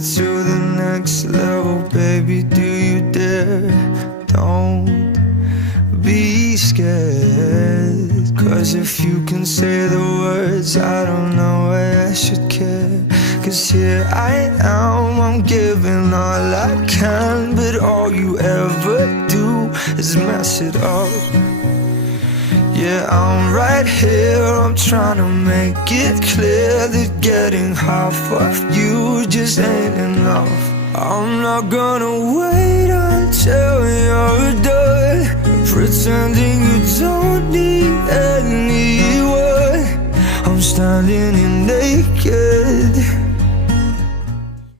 it to the next level, baby, do you dare? Don't be scared, 'cause if you can say the words, I don't know why I should care. 'Cause here I am, I'm giving all I can, but all you ever do is mess it up. Yeah, I'm right here, I'm trying to make it clear that getting half of you just ain't enough. I'm not gonna wait until you're done pretending you don't need anyone. I'm standing in naked